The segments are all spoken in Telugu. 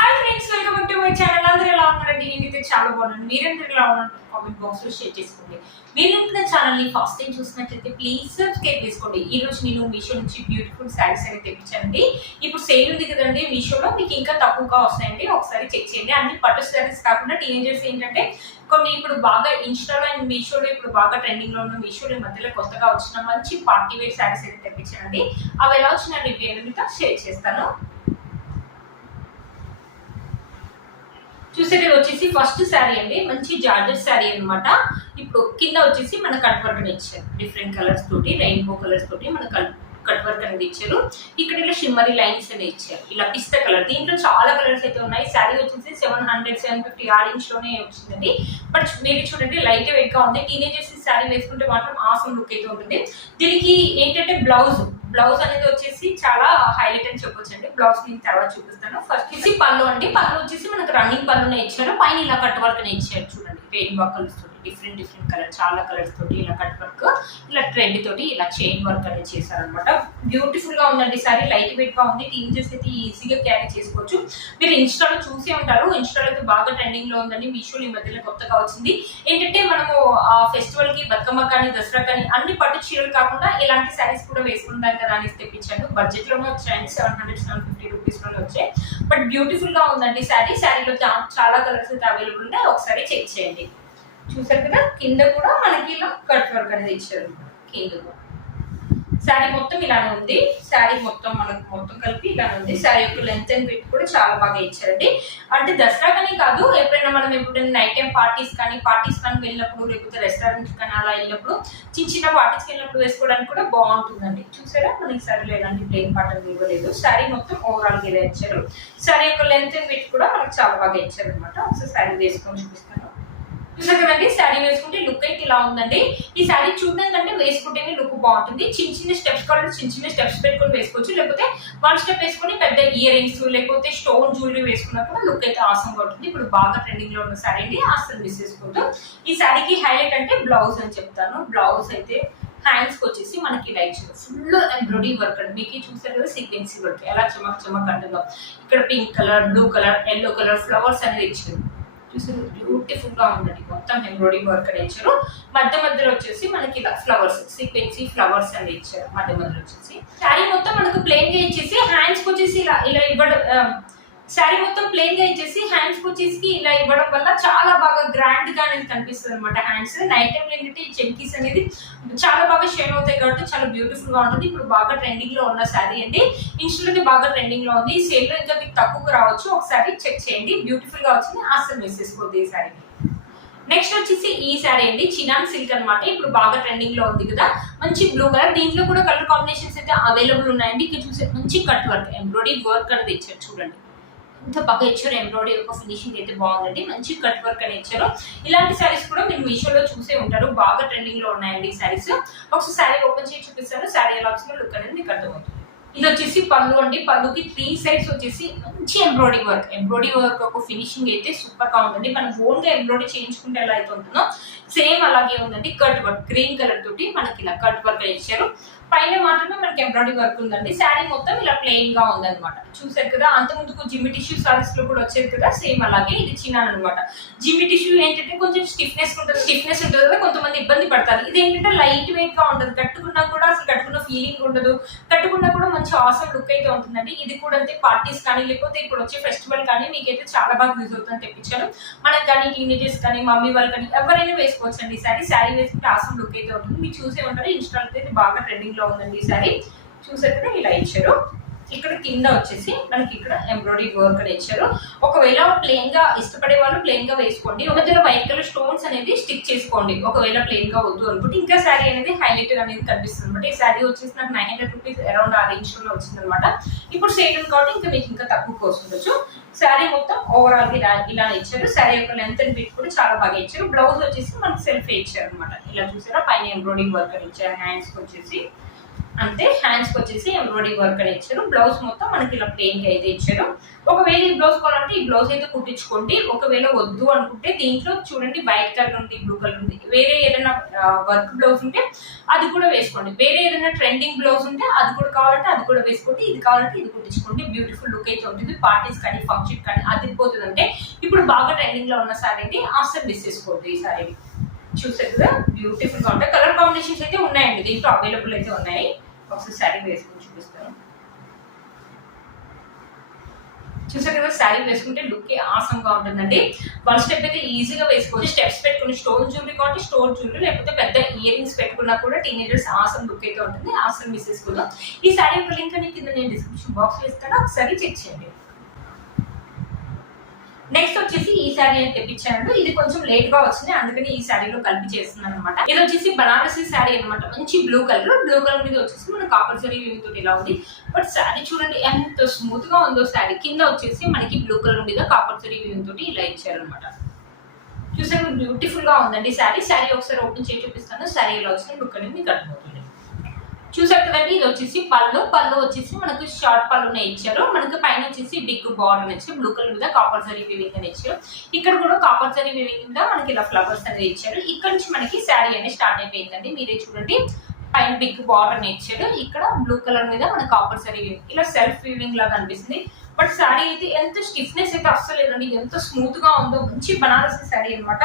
Hi friends, welcome back to my channel. అందరూ ఎలా ఉన్నారండి? నేనైతే చాలా బాగున్నాను. మీరందరూ ఎలా ఉన్నారు? కామెంట్ బాక్స్ లో షేర్ చేసుకోండి. మీరు నా ఛానల్ ని ఫస్ట్ టైం చూసినట్లయితే ప్లీజ్ సబ్స్క్రైబ్ చేసుకోండి. ఈ రోజు నేను మీషో నుంచి బ్యూటిఫుల్ శారీస్ అనేది తెప్పించానండి. ఇప్పుడు సేల్ ఉంది కదండి మీషోలో, మీకు ఇంకా తక్కువగా వస్తాయండి. ఒకసారి చెక్ చేయండి. అన్ని పట్టు శారీస్ కాకుండా టీనేజర్స్ ఏంటంటే కొన్ని ఇప్పుడు బాగా ఇన్స్టాలో అండ్ మీషోలో ఇప్పుడు బాగా ట్రెండింగ్ లో ఉన్న మీషోలో మధ్యలో కొత్తగా వచ్చిన మంచి పార్టీ వేర్ శారీస్ అయితే తెప్పించానండి. అవి ఎలా వచ్చిన రివ్యూ మీతో షేర్ చేస్తాను. చూసేది వచ్చేసి ఫస్ట్ శారీ అండి, మంచి జార్జెట్ శారీ అనమాట. ఇప్పుడు కింద వచ్చేసి మన కట్ వర్క్ అని ఇచ్చారు, డిఫరెంట్ కలర్స్ తోటి, రెయిన్బో కలర్స్ తోటి మన కట్ వర్క్ అనేది ఇచ్చారు. ఇక్కడ ఇలా షిమ్మరీ లైన్స్ అనేది ఇచ్చారు, ఇలా పిస్తా కలర్. దీంట్లో చాలా కలర్స్ అయితే ఉన్నాయి. శారీ వచ్చేసి 700-750 ఆ రేంజ్ లోనే వచ్చిందండి. బట్ మీరు చూడండి లైట్ వెయిట్ గా ఉంది. టీనేజర్స్ శారీ వేసుకుంటే మాత్రం ఆసమ్ లుక్ అయితే ఉంటుంది. దీనికి ఏంటంటే బ్లౌజ్ అనేది వచ్చేసి చాలా హైలైట్ అని చెప్పొచ్చు అండి. బ్లౌజ్ నేను తర్వాత చూపిస్తాను. ఫస్ట్ వచ్చి పళ్ళు అండి. పళ్ళు వచ్చేసి మనకు రన్నింగ్ పళ్ళునే ఇచ్చారు, పైన ఇలా కట్ వర్క్ నే ఇచ్చారు. చూడండి రెయిన్బో కలర్స్ తోటి, డిఫరెంట్ కలర్, చాలా కలర్స్ తోటి ఇలా కట్ వర్క్, ఇలా థ్రెడ్ తోటి ఇలా చైన్ వర్క్ అనేది చేశారనమాట. బ్యూటిఫుల్ గా ఉందండి సారీ, లైట్ వెయిట్ గా ఉంది. టీనేజర్స్ అయితే ఈజీగా క్యారీ చేసుకోవచ్చు. మీరు ఇన్స్టాలో చూసే ఉంటారు, ఇన్స్టాలో అయితే బాగా ట్రెండింగ్ లో ఉందండి. మీషోలో ఈ మధ్యలో కొత్తగా వచ్చింది. ఏంటంటే మనము ఫెస్టివల్ కి, బతుకమ్మ కానీ, దసరా కానీ అన్ని పట్టు చీరలు కాకుండా ఇలాంటి శారీస్ కూడా వేసుకుంటాం కదా అని తెప్పించాను. బడ్జెట్ లోనే వచ్చాయండి, 700-750 రూపీస్ లోనే వచ్చాయి. బట్ బ్యూటిఫుల్ గా ఉందండి శారీలో చాలా కలర్స్ అయితే అవైలబుల్ ఉన్నాయి. ఒకసారి చెక్ చేయండి. చూసారు కదా, కింద కూడా మనకి ఇలా కట్ వర్క్ అనేది ఇచ్చారు. కింద శారీ మొత్తం ఇలానే ఉంది. శారీ మొత్తం మనకు మొత్తం కలిపి ఇలానే ఉంది. శారీ యొక్క లెంత్ అండ్ విడ్త్ కూడా చాలా బాగా ఇచ్చారండి. అంటే దసరా కానీ కాదు, ఎప్పుడైనా మనం ఎప్పుడైనా నైట్ టైం పార్టీస్ కానీ వెళ్ళినప్పుడు, లేకపోతే రెస్టారెంట్ కానీ అలా వెళ్ళినప్పుడు, చిన్న పార్టీస్కి వెళ్ళినప్పుడు వేసుకోవడానికి కూడా బాగుంటుందండి. చూసారా, మనకి శారీలో ఎలాంటి ప్లెయిన్ పాటలు ఇవ్వలేదు. శారీ మొత్తం ఓవరాల్ గా ఇలా ఇచ్చారు. శారీ యొక్క లెంత్ అండ్ విడ్త్ కూడా మనకు చాలా బాగా ఇచ్చారు అనమాట. ఒకసారి శారీ వేసుకొని చూపిస్తాను. చూసారు కదండి, శారీ వేసుకుంటే లుక్ అయితే ఇలా ఉందండి. ఈ శారీ చూడడం కంటే వేసుకుంటేనే లుక్ బాగుంటుంది. చిన్న స్టెప్స్ కావాలి, చిన్న స్టెప్స్ పెట్టుకొని వేసుకోవచ్చు. లేకపోతే వన్ స్టెప్ వేసుకొని పెద్ద ఇయర్ రింగ్స్ లేకపోతే స్టోన్ జ్యువెలరీ వేసుకున్నప్పుడు లుక్ అయితే ఆసంగా ఉంటుంది. ఇప్పుడు బాగా ట్రెండింగ్ లో ఉన్న శారీ అండి, అసలు మిస్ చేసుకోవద్దు. ఈ శారీకి హైలైట్ అంటే బ్లౌజ్ అని చెప్తాను. బ్లౌజ్ అయితే హ్యాండ్స్ కి వచ్చేసి మనకి ఇలా ఇచ్చారు, ఫుల్ ఎంబ్రాయిడరీ వర్క్ అండి. మీకు చూసారు కదా సీక్వెన్సీ వర్క్ ఎలా చమక్ అంటుందో. ఇక్కడ pink colour, blue colour, yellow colour flowers అనేది ఇచ్చారు. చూసారు, బ్యూటిఫుల్ గా ఉందండి. మొత్తం ఎంబ్రాయిడరీ వర్క్ అని ఇచ్చారు. మధ్యలో వచ్చేసి మనకి ఇలా ఫ్లవర్స్, సీక్వెన్సీ ఫ్లవర్స్ అని ఇచ్చారు. మధ్యలో వచ్చేసి శారీ మొత్తం మనకు ప్లెయిన్ గా ఇచ్చేసి హ్యాండ్స్ కి వచ్చేసి ఇలా ఇవ్వడం. శారీ మొత్తం ప్లెయిన్ గా ఇచ్చేసి హ్యాండ్స్ వచ్చేసి ఇలా ఇవ్వడం వల్ల చాలా బాగా గ్రాండ్ గా అనేది కనిపిస్తుంది అనమాట. హ్యాండ్స్ నైట్ టైం ఏంటంటే ఈ చెంకీస్ అనేది చాలా బాగా షేన్ అవుతాయి కాబట్టి చాలా బ్యూటిఫుల్ గా ఉంటుంది. ఇప్పుడు బాగా ట్రెండింగ్ లో ఉన్న శారీ అండి. ఇన్స్టాలో బాగా ట్రెండింగ్ లో ఉంది. ఈ సేల్ లో ఇంకా మీకు తక్కువగా రావచ్చు. ఒకసారి చెక్ చేయండి. బ్యూటిఫుల్ గా వచ్చింది, అసలు మిస్ చేసుకోవద్దు ఈ శారీ. నెక్స్ట్ వచ్చేసి ఈ శారీ అండి, చినాన్ సిల్క్ అనమాట. ఇప్పుడు బాగా ట్రెండింగ్ లో ఉంది కదా, మంచి బ్లూ కలర్. దీంట్లో కూడా కలర్ కాంబినేషన్స్ అయితే అవైలబుల్ ఉన్నాయండి. ఇక్కడ చూసే మంచి కట్ వర్క్, ఎంబ్రాయిడరీ వర్క్ అనేది ఇచ్చారు. చూడండి ఎంత బాగా ఇచ్చారు. ఎంబ్రాయిడరీ యొక్క ఫినిషింగ్ అయితే బాగుందండి. మంచి కట్ వర్క్ అని ఇచ్చారు. ఇలాంటి శారీస్ కూడా మీరు మీషోలో చూసే ఉంటారు, బాగా ట్రెండింగ్ లో ఉన్నాయండి ఈ శారీస్. ఒకసారి శారీ ఓపెన్ చేసి చూపిస్తాను. శారీ ఎలా వచ్చిందో లుక్ అనేది మీకు అర్థమవుతుంది. ఇది వచ్చేసి పళ్ళు అండి. పళ్ళుకి 3 సైడ్స్ వచ్చేసి మంచి ఎంబ్రాయిడరీ వర్క్ ఒక ఫినిషింగ్ అయితే సూపర్ గా ఉందండి. మనం ఓన్ గా ఎంబ్రాయిడరీ చేయించుకుంటే ఎలా అయితే ఉంటుందో సేమ్ అలాగే ఉందండి. కట్ వర్క్ గ్రీన్ కలర్ తోటి మనకి ఇలా కట్ వర్క్ ఇచ్చారు. పైన మాత్రమే మనకి ఎంబ్రాయిడరీ వర్క్ ఉందండి. శారీ మొత్తం ఇలా ప్లెయిన్ గా ఉందన్నమాట. చూసారు కదా, అంత ముందుకు జిమ్మి టిష్యూ సారీస్ లో కూడా వచ్చేది కదా, సేమ్ అలాగే ఇది చిన్నాన్ అనమాట. జిమ్మి టిష్యూ ఏంటంటే కొంచెం స్టిఫ్నెస్ ఉంటుంది కదా, కొంతమంది ఇబ్బంది పడతారు. ఇది ఏంటంటే లైట్ వెయిట్ గా ఉంటుంది. కట్టుకున్నా కూడా అసలు కట్టుకున్న ఫీలింగ్ ఉండదు, కట్టుకున్నా కూడా మంచి ఆసమ్ లుక్ అయితే ఉంటుందండి. ఇది కూడా అంతే, పార్టీస్ కానీ లేకపోతే ఇప్పుడు వచ్చే ఫెస్టివల్ కానీ మీకైతే చాలా బాగా యూజ్ అవుతుందని తెప్పించాను. మనకు కానీ టీనేజర్స్ కానీ మమ్మీ వాళ్ళు కానీ ఎవరైనా వేసుకోవచ్చు అండి. శారీ వేసుకుంటే ఆసమ్ లుక్ అయితే ఉంటుంది. మీరు చూసే ఉంటారు, ఇన్స్టాల్ అయితే బాగా ట్రెండింగ్ లో ఉందండి ఈ శారీ. చూసారు కదా, ఇలా ఇచ్చారు. ఇక్కడ కింద వచ్చేసి మనకి ఇక్కడ ఎంబ్రాయిడరీ వర్క్ అని ఇచ్చారు. ఒకవేళ ప్లెయిన్ గా ఇష్టపడే వాళ్ళు ప్లెయిన్ గా వేసుకోండి. మధ్యలో వైట్ కలర్ స్టోన్స్ అనేది స్టిక్ చేసుకోండి. ఒకవేళ ప్లెయిన్ గా వద్దు అనుకుంటే ఇంకా శారీ అనేది హైలైట్ అనేది కనిపిస్తుంది అనమాట. ఈ శారీ వచ్చేసి నాకు 900 రూపీస్ అరౌండ్ ఆ రేంజ్ లో వచ్చింది అనమాట. ఇప్పుడు సేల్ కాబట్టి ఇంకా మీకు ఇంకా తక్కువకి వస్తుండొచ్చు. శారీ మొత్తం ఓవరాల్ ఇలా ఇచ్చారు. శారీ యొక్క లెంత్ అండ్ విడ్త్ కూడా చాలా బాగా ఇచ్చారు. బ్లౌజ్ వచ్చేసి మనకి సెల్ఫ్ ఇచ్చారు అనమాట. ఇలా చూసారా, పైన ఎంబ్రాయిడరీ వర్క్ అని ఇచ్చారు. హ్యాండ్స్ వచ్చేసి అంతే. హ్యాండ్స్ వచ్చేసి ఎంబ్రాయిడరీ వర్క్ అని ఇచ్చారు. బ్లౌజ్ మొత్తం మనకి ఇలా ప్లెయిన్ గా అయితే ఇచ్చారు. ఒకవేళ ఈ బ్లౌజ్ కావాలంటే ఈ బ్లౌజ్ అయితే కుట్టించుకోండి. ఒకవేళ వద్దు అనుకుంటే దీంట్లో చూడండి వైట్ కలర్ ఉంది, బ్లూ కలర్ ఉంది. వేరే ఏదైనా వర్క్ బ్లౌజ్ ఉంటే అది కూడా వేసుకోండి. వేరే ఏదైనా ట్రెండింగ్ బ్లౌజ్ ఉంటే అది కూడా కావాలంటే అది కూడా వేసుకోండి. ఇది కావాలంటే ఇది కుట్టించుకోండి. బ్యూటిఫుల్ లుక్ అయితే ఉంటుంది. పార్టీస్ కానీ ఫంక్షన్ కానీ అదిరిపోతుంది. అంటే ఇప్పుడు బాగా ట్రెండింగ్ లో ఉన్న సారీ అండి, అసలు మిస్ చేసుకోవద్దు ఈ సారీ. చూసారు కదా బ్యూటిఫుల్ గా ఉంటాయి. కలర్ కాంబినేషన్స్ అయితే ఉన్నాయండి దీంట్లో, అవైలబుల్ అయితే ఉన్నాయి. ఒకసారి శారీ వేసుకుని చూపిస్తాను. చూసారు కదా శారీ వేసుకుంటే లుక్ ఆసమ్ గా ఉంటుందండి. వన్ స్టెప్ అయితే ఈజీగా వేసుకోవచ్చు. స్టెప్స్ పెట్టుకుని స్టోన్ జ్యువెలరీ కాబట్టి స్టోన్ జ్యువెలరీ, లేకపోతే పెద్ద ఇయర్ రింగ్స్ పెట్టుకున్నా కూడా టీనేజర్స్ ఆసమ్ లుక్ అయితే ఉంటుంది. ఆసమ్ మిస్ చేసుకుందాం. ఈ శారీ యొక్క లింక్ అనేది కింద నేను డిస్క్రిప్షన్ బాక్స్ లో ఇస్తాను, ఒకసారి చెక్ చేయండి. నెక్స్ట్ వచ్చేసి ఈ శారీ అని తెప్పించాను. ఇది కొంచెం లేట్ గా వచ్చింది, అందుకని ఈ శారీలో కలిపి చేస్తున్నాను అనమాట. ఇది వచ్చేసి బనారసి శారీ అనమాట. మంచి బ్లూ కలర్ మీద వచ్చేసి మన కాపర్ జరీ వీవింగ్ తోటి ఇలా ఉంది. బట్ శారీ చూడండి ఎంత స్మూత్ గా ఉందో. శారీ కింద వచ్చేసి మనకి బ్లూ కలర్ మీద కాపర్ జరీ వీవింగ్ తోటి ఇలా ఇచ్చారనమాట. చూసారు బ్యూటిఫుల్ గా ఉందండి శారీ. శారీ ఒకసారి ఓపెన్ చేసి చూపిస్తాను. శారీ ఇలా వచ్చిన లుక్ అనేది మీకు అర్థమవుతుంది. చూసారు కదండి, ఇది వచ్చేసి పళ్ళు వచ్చేసి మనకు షార్ట్ పళ్ళునే ఇచ్చారు. మనకు పైన వచ్చేసి బిగ్ బార్డర్ ఇచ్చారు. బ్లూ కలర్ మీద కాపర్ జరీ వీవింగ్ అని ఇచ్చారు. ఇక్కడ కూడా కాపర్ జరీ వీవింగ్ మీద మనకి ఇలా ఫ్లవర్స్ అనేది ఇచ్చారు. ఇక్కడ నుంచి మనకి శారీ అనేది స్టార్ట్ అయిపోయిందండి. మీరే చూడండి, పైన బిగ్ బార్డర్ ఇచ్చారు. ఇక్కడ బ్లూ కలర్ మీద మన కాపర్ జరీ వీవింగ్ ఇలా సెల్ఫ్ వీవింగ్ లాగా అనిపిస్తుంది. బట్ శారీ అయితే ఎంత స్టిఫ్నెస్ అయితే అస్సలు లేదండి, ఎంత స్మూత్ గా ఉందో. మంచి బనారసి శారీ అనమాట.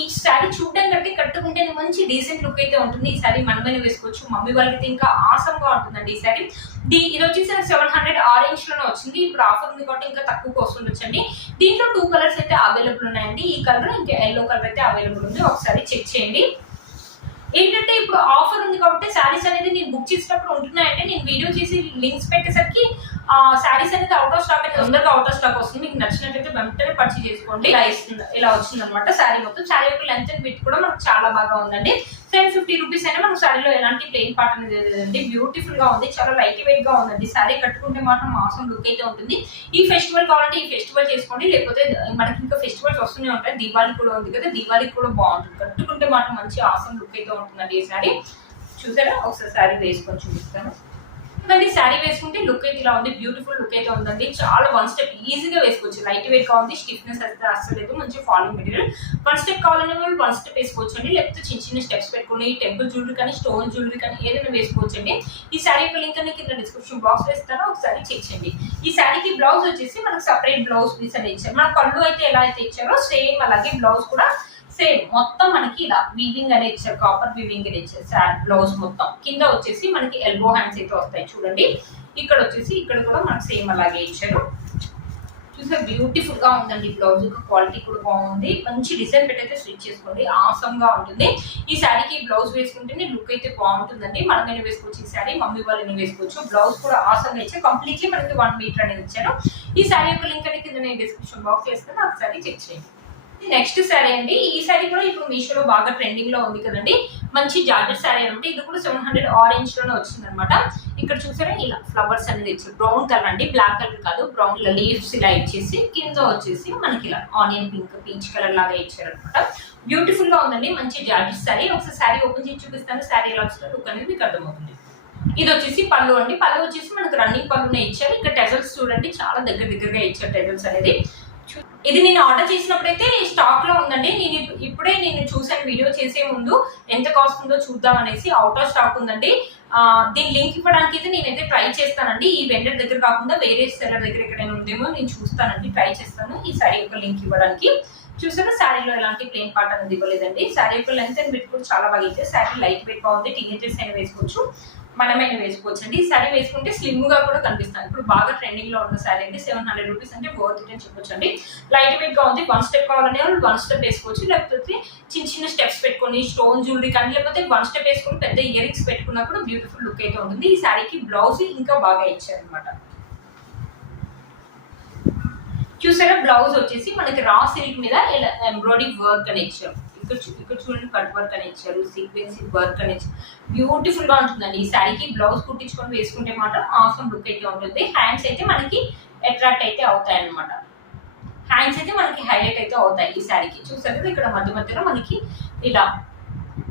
ఈ శారీ చూడడానికి అంటే కట్టుకుంటే మంచి డీసెంట్ లుక్ అయితే ఉంటుంది. ఈ శారీ మనమైన వేసుకోవచ్చు. మమ్మీ వాళ్ళకి ఇంకా ఆసమ్ గా ఉంటుందండి ఈ శారీ. ఇది వచ్చేసి 700 ఆరెంజ్ లోనే వచ్చింది. ఇప్పుడు ఆఫర్ ఉంది కాబట్టి ఇంకా తక్కువకి వస్తుండొచ్చండి. దీంట్లో 2 కలర్స్ అయితే అవైలబుల్ ఉన్నాయండి. ఈ కలర్ ఇంకా ఎల్లో కలర్ అయితే అవైలబుల్ ఉంది. ఒకసారి చెక్ చేయండి. ఏంటంటే ఇప్పుడు ఆఫర్ ఉంది కాబట్టి శారీస్ అనేది నేను బుక్ చేసినప్పుడు ఉంటున్నాయంటే నేను వీడియో చేసి లింక్స్ పెట్టేసరికి శారీస్ అనేది అవుట్ ఆఫ్ స్టాక్ అయితే తొందరగా అవుట్ ఆఫ్ స్టాక్ వస్తుంది. మీకు నచ్చినట్లయితే వెంటనే పర్చేజ్ చేసుకోండి. ఇలా వచ్చింది అనమాట శారీ మొత్తం. శారీ యొక్క లెంత్ అండ్ విడ్త్ కూడా మనకు చాలా బాగా ఉందండి. 750 రూపీస్ అయినా మనకు శారీలో ఎలాంటి ప్లెయిన్ పార్ట్ అనేది లేదండి. బ్యూటిఫుల్ గా ఉంది, చాలా లైట్ వెయిట్ గా ఉందండి. శారీ కట్టుకుంటే మాత్రం ఆసమ్ లుక్ అయితే ఉంటుంది. ఈ ఫెస్టివల్ కావాలంటే ఈ ఫెస్టివల్ చేసుకోండి, లేకపోతే మనకి ఇంకా ఫెస్టివల్స్ వస్తూనే ఉంటాయి. దీవాళి కూడా ఉంది కదా, దీవాళికి కూడా బాగుంటుంది. కట్టుకుంటే మాత్రం మంచి ఆసమ్ లుక్ అయితే ఉంటుందండి ఈ శారీ. చూసారా, ఒకసారి శారీ వేసుకొని చూపిస్తాను. శారీ వేసుకుంటే లుక్ అయితే ఇలా ఉంది. బ్యూటిఫుల్ లుక్ అయితే ఉందండి. చాలా వన్ స్టెప్ ఈజీగా వేసుకోవచ్చు. లైట్ వెయిట్ గా ఉంది, స్టిఫ్నెస్ అయితే అసలు లేదు. మంచి ఫాలింగ్ మెటీరియల్. వన్ స్టెప్ కావాలనే వాళ్ళు వన్ స్టెప్ వేసుకోవచ్చు అండి, లేకపోతే చిన్న చిన్న స్టెప్స్ పెట్టుకుని టెంపుల్ జ్యువెలరీ కానీ స్టోన్ జ్యువెలరీ కానీ ఏదైనా వేసుకోవచ్చు అండి. ఈ శారీ యొక్క లింక్ అనేది కింద డిస్క్రిప్షన్ బాక్స్ లో ఇస్తాను, ఒకసారి చెక్ చేయండి. ఈ శారీకి బ్లౌజ్ వచ్చేసి మనకు సపరేట్ బ్లౌజ్ పీస్ అనేది ఇచ్చారు. మన పళ్ళు అయితే ఎలా అయితే ఇచ్చారో సేమ్ అలాగే బ్లౌజ్ కూడా సేమ్ మొత్తం మనకి ఇలా వీవింగ్ అనేది ఇచ్చారు. కాపర్ వీవింగ్ అనేది ఇచ్చారు. బ్లౌజ్ మొత్తం కింద వచ్చేసి మనకి ఎల్బో హ్యాండ్స్ అయితే వస్తాయి చూడండి. ఇక్కడ వచ్చేసి ఇక్కడ కూడా మనకి సేమ్ అలాగే ఇచ్చారు. చూసారు బ్యూటిఫుల్ గా ఉందండి. బ్లౌజ్ క్వాలిటీ కూడా బాగుంది. మంచి డిజైన్ పెట్టి అయితే స్టిచ్ చేసుకోండి, ఆసమ్ గా ఉంటుంది. ఈ శారీకి బ్లౌజ్ వేసుకుంటేనే లుక్ అయితే బాగుంటుందండి. మనమైనా వేసుకోవచ్చు ఈ శారీ, మమ్మీ వాళ్ళని వేసుకోవచ్చు. బ్లౌజ్ కూడా ఆసమ్ గా ఇచ్చారు. కంప్లీట్లీ మనకి 1 మీటర్ అనేది ఇచ్చారు. ఈ శారీ యొక్క లింక్ అనేది కింద నేను డిస్క్రిప్షన్ బాక్స్ చేస్తాను, ఒకసారి చెక్ చేయండి. నెక్స్ట్ శారీ అండి. ఈ శారీ కూడా ఇప్పుడు మీషోలో బాగా ట్రెండింగ్ లో ఉంది కదండి. మంచి జార్జెట్ శారీ అనమాట. ఇది కూడా 700 ఆరెంజ్ లోనే వచ్చింది అనమాట. ఇక్కడ చూసారా ఇలా ఫ్లవర్స్ అనేది ఇచ్చారు. బ్రౌన్ కలర్ అండి, బ్లాక్ కలర్ కాదు. బ్రౌన్ లీవ్స్ ఇలా ఇచ్చేసి కింద వచ్చేసి మనకి ఇలా ఆనియన్ పింక్ పీచ్ కలర్ లాగా ఇచ్చారు అనమాట. బ్యూటిఫుల్ గా ఉందండి. మంచి జార్జెట్ శారీ. ఒకసారి శారీ ఓపెన్ చేసి చూపిస్తాను. శారీ ఎలా వచ్చిన లుక్ అనేది మీకు అర్థమవుతుంది. ఇది వచ్చేసి పళ్ళు అండి. పళ్ళు వచ్చేసి మనకు రన్నింగ్ పళ్ళునే ఇచ్చారు. ఇక్కడ టెజల్స్ చూడండి చాలా దగ్గరగా ఇచ్చారు టెజల్స్ అనేది. ఇది నేను ఆర్డర్ చేసినప్పుడైతే స్టాక్ లో ఉందండి. ఇప్పుడే నేను చూసాను వీడియో చేసే ముందు ఎంత కాస్ట్ ఉందో చూద్దాం అనేసి. అవుట్ ఆఫ్ స్టాక్ ఉందండి. దీని లింక్ ఇవ్వడానికి అయితే నేనైతే ట్రై చేస్తానండి. ఈ వెండర్ దగ్గర కాకుండా వేరే సెల్లర్ దగ్గర ఎక్కడైనా ఉందేమో నేను చూస్తానండి, ట్రై చేస్తాను ఈ శారీ యొక్క లింక్ ఇవ్వడానికి. చూసారా శారీలో ఎలాంటి ప్లెయిన్ పార్ట్ అనేది ఇవ్వలేదండి. శారీ యొక్క లెంత్ అండ్ విడ్త్ కూడా చాలా బాగా ఇచ్చారు. శారీ లైట్ వెయిట్ గా ఉంది. టీనేజర్స్ అయినా వేసుకోవచ్చు, మనమైనా వేసుకోవచ్చు అండి. ఈ శారీ వేసుకుంటే స్లిమ్ గా కూడా కనిపిస్తుంది. ఇప్పుడు బాగా ట్రెండింగ్ లో ఉన్న శారీ అంటే 700 రూపీస్ అంటే వర్త్ ఇట్ అని చెప్పొచ్చు అండి. లైట్ వెయిట్ గా ఉంది. 1 స్టెప్ కావాలనే వాళ్ళు 1 స్టెప్ వేసుకోవచ్చు, లేకపోతే చిన్న స్టెప్స్ పెట్టుకొని స్టోన్ జ్యువెలరీ కానీ లేకపోతే 1 స్టెప్ వేసుకొని పెద్ద ఇయర్ రింగ్స్ పెట్టుకున్నప్పుడు బ్యూటిఫుల్ లుక్ అయితే ఉంటుంది. ఈ శారీకి బ్లౌజ్ ఇంకా బాగా ఇచ్చారు అనమాట. చూసారా బ్లౌజ్ వచ్చేసి మనకి రా సిల్క్ మీద ఎంబ్రాయిడరీ వర్క్ అని ఇచ్చారు. ఇక్కడ చూడండి కట్ వర్క్ అని ఇచ్చారు, సీక్వెన్స్ వర్క్ అని ఇచ్చారు. బ్యూటిఫుల్ గా ఉంటుందండి. ఈ శారీకి బ్లౌజ్ కుట్టించుకొని వేసుకుంటే మాత్రం ఆసమ్ లుక్ అయితే ఉంటుంది. హ్యాండ్స్ అయితే మనకి అట్రాక్ట్ అయితే అవుతాయి అనమాట. హ్యాండ్స్ అయితే మనకి హైలైట్ అయితే అవుతాయి ఈ శారీకి. చూసారు ఇక్కడ మధ్యలో మనకి ఇలా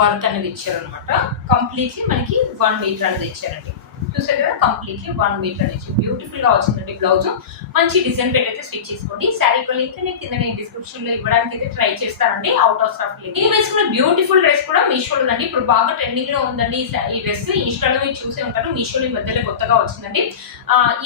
వర్క్ అనేది ఇచ్చారు అనమాట. కంప్లీట్లీ మనకి 1 మీటర్ అనేది ఇచ్చారండి. చూసారు కదా, కంప్లీట్లీ 1 మీటర్ అనేది బ్యూటిఫుల్ గా వచ్చిందండి. బ్లౌజ్ మంచి డిజైన్ పెట్టి అయితే స్టిచ్ చేసుకోండి. శారీ లింక్ కింద నేను డిస్క్రిప్షన్ లో ఇవ్వడానికి అయితే ట్రై చేస్తానండి. Out of stock link. ఇది వేసుకున్న బ్యూటిఫుల్ డ్రెస్ కూడా మీషోలో ఉందండి. ఇప్పుడు బాగా ట్రెండింగ్ లో ఉందండి ఈ డ్రెస్. ఇన్స్టాలో మీరు చూసే ఉంటారు, మీషోలో ఈ మధ్యలో కొత్తగా వచ్చిందండి.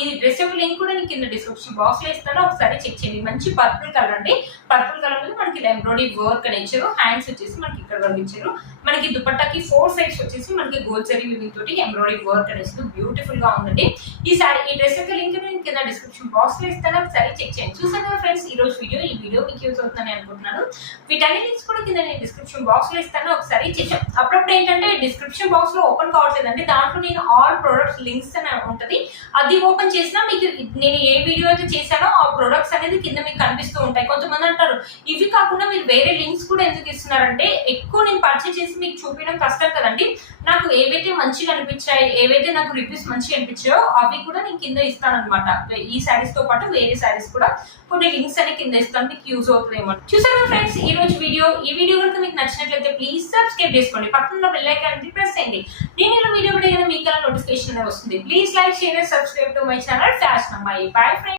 ఈ డ్రెస్ యొక్క లింక్ కూడా నేను కింద డిస్క్రిప్షన్ బాక్స్ లో ఇస్తాను, ఒకసారి చెక్ చేయండి. మంచి పర్పుల్ కలర్ అండి. పర్పుల్ కలర్ మీద మనకి ఎంబ్రాయిడరీ వర్క్ అని ఇచ్చారు. హ్యాండ్స్ వచ్చేసి మనకి ఇక్కడ వరకు ఇచ్చారు. మనకి దుపట్టాకి 4 సైడ్స్ వచ్చేసి మనకి గోల్డ్ జరీ వీవింగ్ తోటి ఎంబ్రాయిడరీ వర్క్ అనేసి బ్యూటిఫుల్ గా ఉందండి. ఈ డ్రెస్ యొక్క లింక్ నేను కింద డిస్క్రిప్షన్ బాక్స్ లో ఇస్తాను, ఒకసారి చెక్ చేయండి. చూసాను కదా ఫ్రెండ్స్, ఈ వీడియో మీకు యూజ్ అవుతుందని అనుకుంటున్నాను. వీటన్ని లింక్స్ కూడా కింద నేను డిస్క్రిప్షన్ బాక్స్ లో ఇస్తాను, ఒకసారి చెక్ చేయండి. అప్పుడప్పుడు ఏంటంటే డిస్క్రిప్షన్ బాక్స్ లో ఓపెన్ కావట్లేదండి, దాంట్లో నేను ఆల్ ప్రొడక్ట్స్ లింక్స్ అని ఉంటది, అది ఓపెన్ చేసినా మీకు నేను ఏ వీడియో అయితే చేశానో ఆ ప్రొడక్ట్స్ అనేది కింద మీకు కనిపిస్తూ ఉంటాయి. కొంతమంది అంటారు ఇవి కాకుండా మీరు వేరే లింక్స్ కూడా ఎందుకు ఇస్తున్నారంటే, ఎక్కువ నేను పర్చేస్ చేసి మీకు చూపించడం కష్టం కదండి. నాకు ఏవైతే మంచిగా అనిపించాయి, ఏవైతే నాకు రివ్యూస్ మంచిగా అనిపించాయో అవి కూడా నేను కింద ఇస్తాను అనమాట. ఈ శారీస్ తో పాటు వేరే శారీస్ కూడా కొన్ని లింక్స్ అని కింద ఇస్తాను, మీకు యూజ్ అవుతుంది ఏమో. చూసారు ఫ్రెండ్స్ ఈ వీడియో కనుక మీకు నచ్చినట్లయితే ప్లీజ్ సబ్స్క్రైబ్ చేసుకోండి, పక్కన బెల్ ఐకాన్ ప్రెస్ చేయండి. నేను ఇలా వీడియో మీకు నోటిఫికేషన్ అనేది వస్తుంది. Please like, share, subscribe to my channel fashion అమ్మాయి. Bye friends.